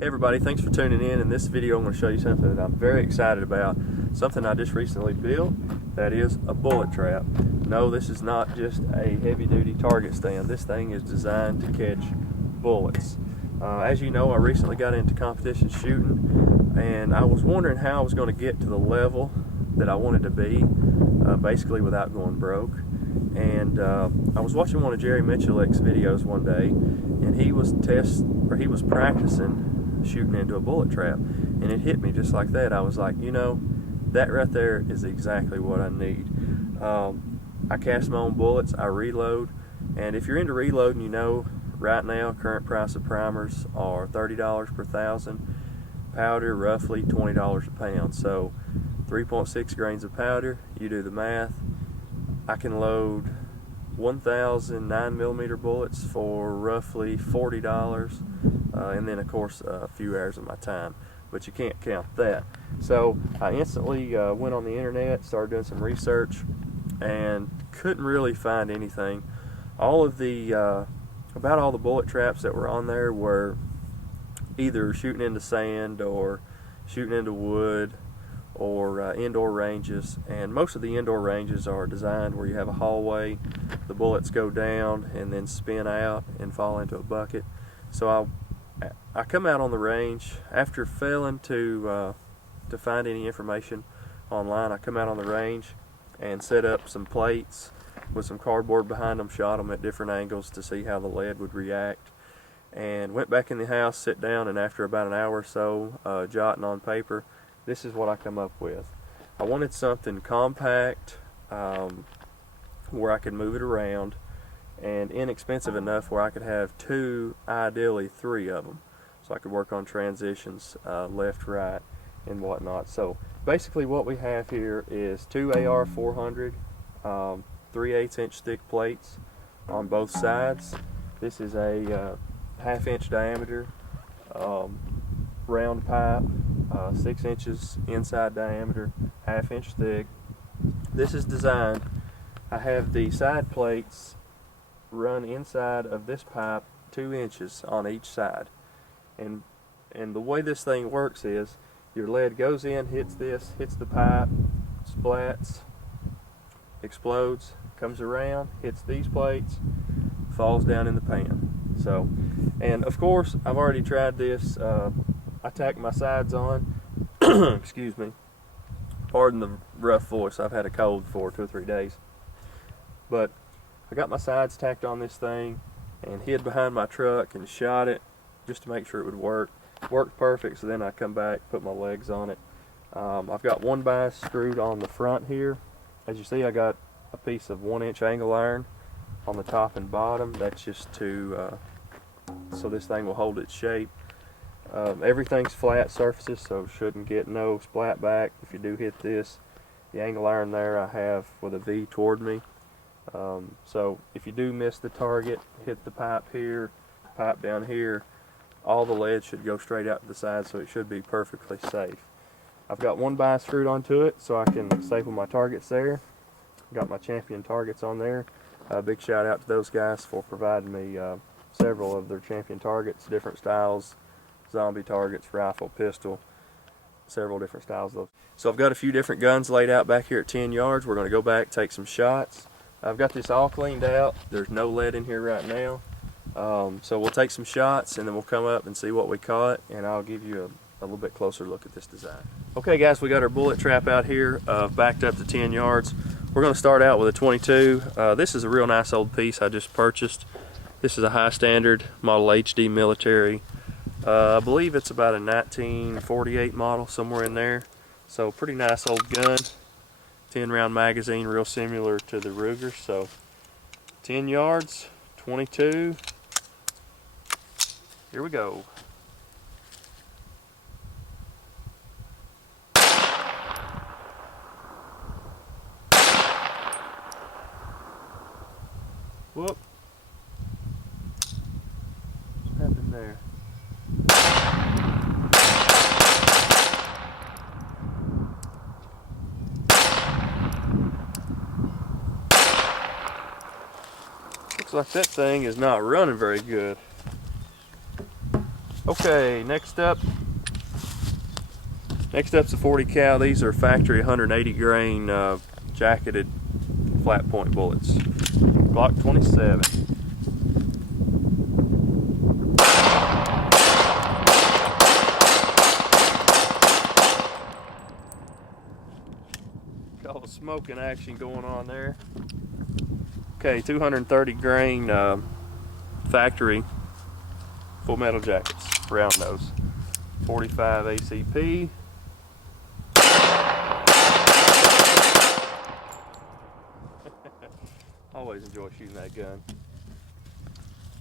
Hey everybody, thanks for tuning in. In this video I'm going to show you something that I'm very excited about, something I just recently built, that is a bullet trap. No, this is not just a heavy-duty target stand. This thing is designed to catch bullets. As you know, I recently got into competition shooting, and I was wondering how I was going to get to the level that I wanted to be, basically without going broke. And I was watching one of Jerry Mitchell's videos one day, and he was practicing shooting into a bullet trap, and it hit me just like that. I was like, you know, that right there is exactly what I need. I cast my own bullets, I reload, and if you're into reloading, you know right now current price of primers are $30 per thousand, powder roughly $20 a pound, so 3.6 grains of powder, you do the math. I can load 1,000 9mm bullets for roughly $40, and then of course a few hours of my time, but you can't count that. So I instantly went on the internet, started doing some research, and couldn't really find anything. All of the about all the bullet traps that were on there were either shooting into sand or shooting into wood or indoor ranges, and most of the indoor ranges are designed where you have a hallway, the bullets go down and then spin out and fall into a bucket. So I come out on the range after failing to find any information online. I come out on the range and set up some plates with some cardboard behind them, shot them at different angles to see how the lead would react, and went back in the house, sit down, and after about an hour or so jotting on paper, this is what I come up with. I wanted something compact, where I could move it around, and inexpensive enough where I could have two, ideally three of them, so I could work on transitions, left, right, and whatnot. So basically what we have here is two AR 400 3/8 inch thick plates on both sides. This is a half-inch diameter round pipe, 6 inches inside diameter, half-inch thick. This is designed, I have the side plates run inside of this pipe 2 inches on each side, and the way this thing works is your lead goes in, hits the pipe, splats, explodes, comes around, hits these plates, falls down in the pan. So, and of course I've already tried this. I tacked my sides on excuse me, pardon the rough voice, I've had a cold for 2 or 3 days, but I got my sides tacked on this thing and hid behind my truck and shot it just to make sure it would work. Worked perfect, so then I come back, put my legs on it. I've got one bias screwed on the front here. As you see, I got a piece of 1-inch angle iron on the top and bottom. That's just to so this thing will hold its shape. Everything's flat surfaces, so shouldn't get no splat back if you do hit this. The angle iron there I have with a V toward me, so if you do miss the target, hit the pipe here, pipe down here, all the lead should go straight out to the side, so it should be perfectly safe. I've got one bias screwed onto it so I can staple my targets there. Got my champion targets on there. Big shout out to those guys for providing me several of their champion targets, different styles, zombie targets, rifle, pistol, several different styles of those. So I've got a few different guns laid out back here at 10 yards. We're going to go back, take some shots. I've got this all cleaned out. There's no lead in here right now. So we'll take some shots and then we'll come up and see what we caught, and I'll give you a little bit closer look at this design. Okay guys, we got our bullet trap out here, backed up to 10 yards. We're going to start out with a 22. This is a real nice old piece I just purchased. This is a high standard model HD military. I believe it's about a 1948 model, somewhere in there. So pretty nice old gun. 10 round magazine, real similar to the Ruger. So 10 yards, 22. Here we go. Whoop. What happened there? Looks like that thing is not running very good. Okay, next up's a 40 cal. These are factory 180 grain jacketed flat point bullets. Glock 27. Couple of smoking action going on there. Okay, 230 grain factory full metal jackets, round nose, 45 ACP. Always enjoy shooting that gun.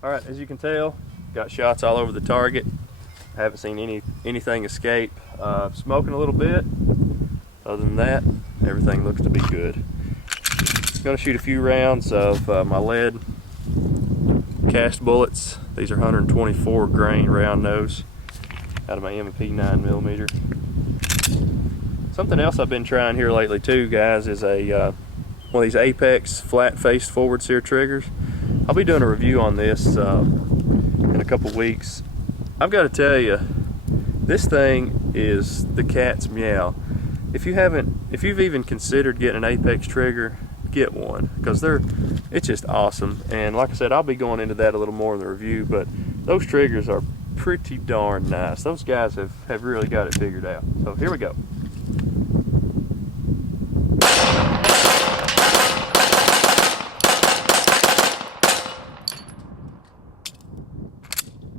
All right, as you can tell, got shots all over the target. Haven't seen anything escape. Smoking a little bit. Other than that, everything looks to be good. I'm gonna shoot a few rounds of my lead cast bullets. These are 124 grain round nose out of my M&P 9mm. Something else I've been trying here lately too, guys, is a one of these Apex flat-faced forward sear triggers. I'll be doing a review on this in a couple weeks. I've got to tell you, this thing is the cat's meow. If you've even considered getting an Apex trigger, get one, because it's just awesome. And like I said, I'll be going into that a little more in the review, but those triggers are pretty darn nice. Those guys have really got it figured out. So here we go.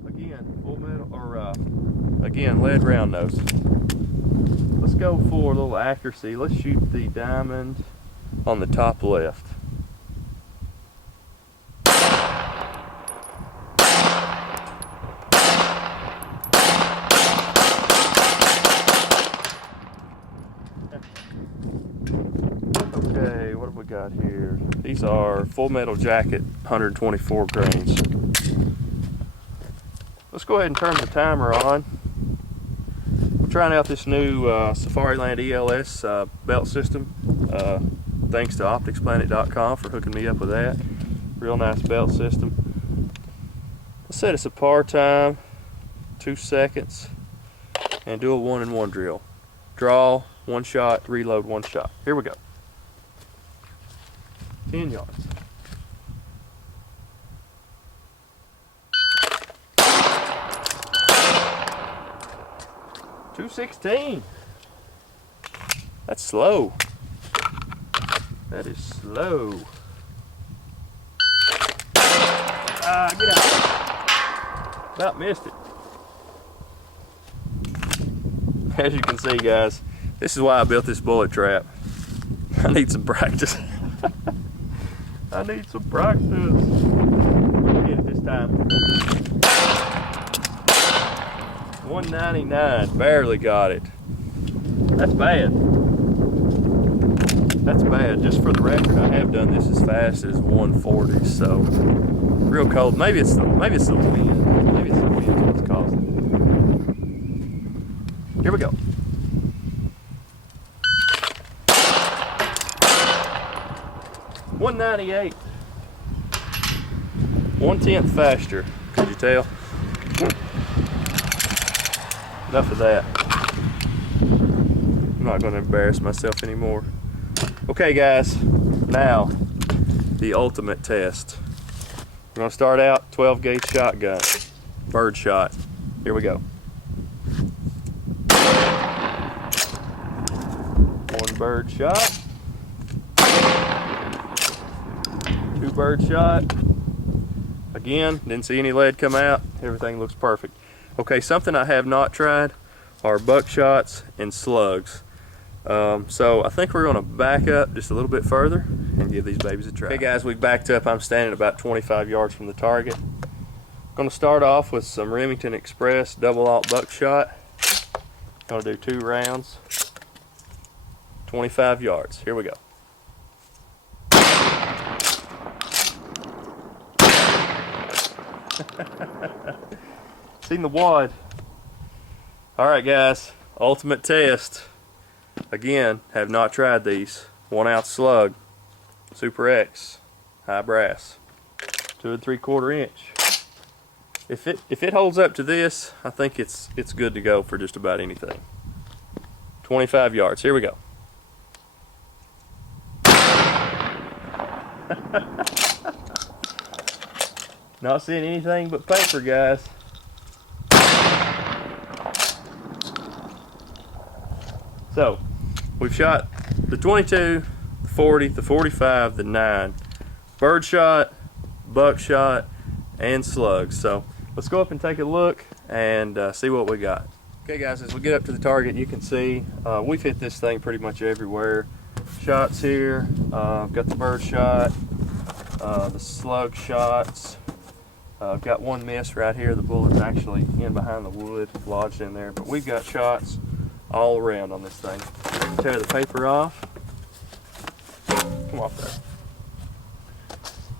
Again, full metal, or again, lead round nose. Let's go for a little accuracy. Let's shoot the diamond on the top left. Okay, what have we got here? These are full metal jacket, 124 grains. Let's go ahead and turn the timer on. I'm trying out this new Safariland ELS belt system. Thanks to opticsplanet.com for hooking me up with that. Real nice belt system. Let's set us a par time, 2 seconds, and do a 1-and-1 drill. Draw, 1 shot, reload, 1 shot. Here we go. 10 yards. .216. That's slow. That is slow. Get out. About missed it. As you can see, guys, this is why I built this bullet trap. I need some practice. I need some practice. Get it this time. 199, barely got it. That's bad. That's bad. Just for the record, I have done this as fast as 140, so real cold. Maybe it's the wind. Maybe it's the wind what's causing it. Here we go. .198. 1/10 faster. Could you tell? Enough of that. I'm not going to embarrass myself anymore. Okay, guys. Now, the ultimate test. We're going to start out 12 gauge shotgun, bird shot. Here we go. 1 bird shot. 2 bird shot. Again, didn't see any lead come out. Everything looks perfect. Okay, something I have not tried are buckshots and slugs. So I think we're going to back up just a little bit further and give these babies a try. Okay, guys, we've backed up. I'm standing about 25 yards from the target. Going to start off with some Remington Express double alt buckshot. Going to do 2 rounds, 25 yards. Here we go. Seen the wad. Alright, guys, ultimate test. Again, have not tried these. 1 ounce slug, Super X, high brass, 2 3/4 inch. if it holds up to this, I think it's good to go for just about anything. 25 yards. Here we go. Not seeing anything but paper, guys. So, we've shot the 22, the 40, the 45, the 9. Bird shot, buckshot, and slugs. So, let's go up and take a look and see what we got. Okay guys, as we get up to the target, you can see we've hit this thing pretty much everywhere. Shots here, I've got the bird shot, the slug shots. I've got one miss right here. The bullet's actually in behind the wood, lodged in there. But we've got shots all around on this thing. Tear the paper off. Come off there.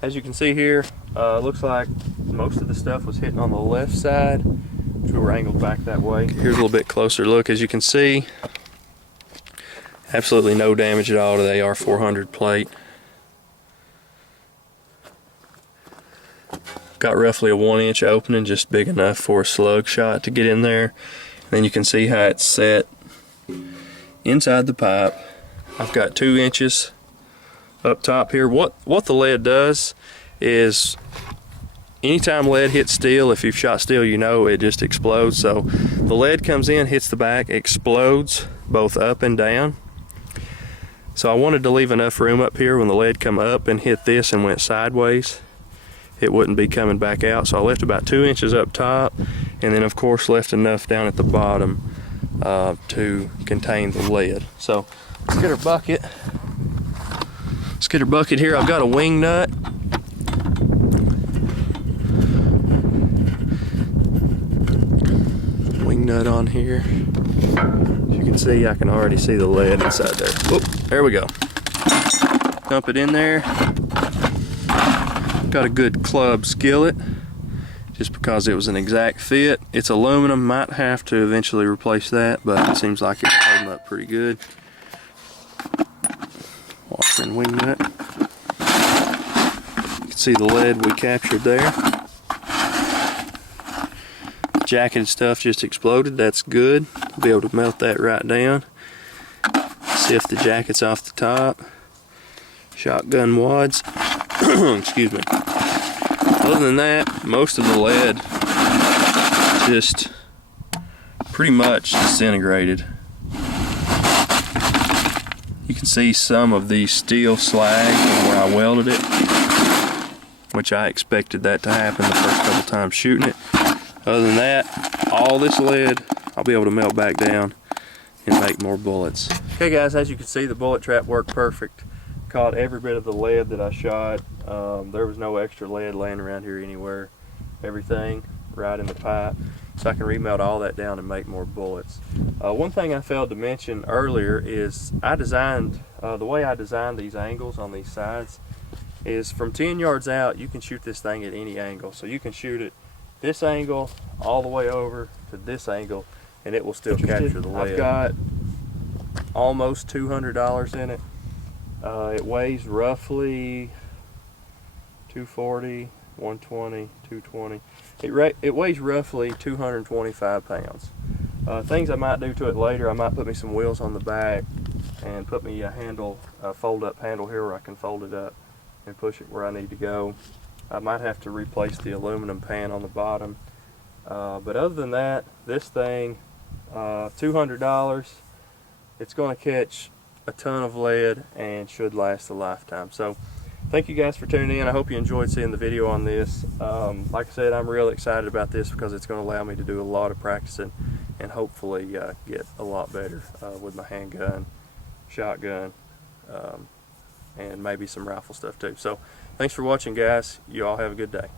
As you can see here, looks like most of the stuff was hitting on the left side, which we were angled back that way. Here's a little bit closer look. As you can see, absolutely no damage at all to the AR-400 plate. Got roughly a 1-inch opening, just big enough for a slug shot to get in there. And then you can see how it's set inside the pipe. I've got 2 inches up top here. What the lead does is anytime lead hits steel, if you've shot steel, you know it just explodes. So the lead comes in, hits the back, explodes both up and down. So I wanted to leave enough room up here when the lead come up and hit this and went sideways, it wouldn't be coming back out. So I left about 2 inches up top, and then of course left enough down at the bottom to contain the lead. So let's get our bucket. Let's get our bucket here. I've got a wing nut. Wing nut on here. As you can see, I can already see the lead inside there. Oh, there we go. Dump it in there. Got a good club skillet, just because it was an exact fit. It's aluminum, might have to eventually replace that, but it seems like it's holding up pretty good. Washer and wing nut. You can see the lead we captured there. Jacketed stuff just exploded, that's good. I'll be able to melt that right down. Sift the jackets off the top. Shotgun wads. Excuse me. Other than that, most of the lead just pretty much disintegrated. You can see some of the steel slag where I welded it, which I expected that to happen the first couple times shooting it. Other than that, all this lead I'll be able to melt back down and make more bullets. Okay guys, as you can see, the bullet trap worked perfect. Caught every bit of the lead that I shot. There was no extra lead laying around here anywhere. Everything right in the pipe, so I can remelt all that down and make more bullets. One thing I failed to mention earlier is I designed, the way I designed these angles on these sides is from 10 yards out you can shoot this thing at any angle. So you can shoot it this angle all the way over to this angle and it will still capture the lead. I've got almost $200 in it. It weighs roughly 240, 120, 220. It weighs roughly 225 pounds. Things I might do to it later, I might put me some wheels on the back and put me a handle, a fold-up handle here where I can fold it up and push it where I need to go. I might have to replace the aluminum pan on the bottom. But other than that, this thing, $200, it's going to catch a ton of lead and should last a lifetime. So thank you guys for tuning in. I hope you enjoyed seeing the video on this. Like I said, I'm real excited about this because it's going to allow me to do a lot of practicing and hopefully get a lot better with my handgun, shotgun, and maybe some rifle stuff too. So thanks for watching guys. You all have a good day.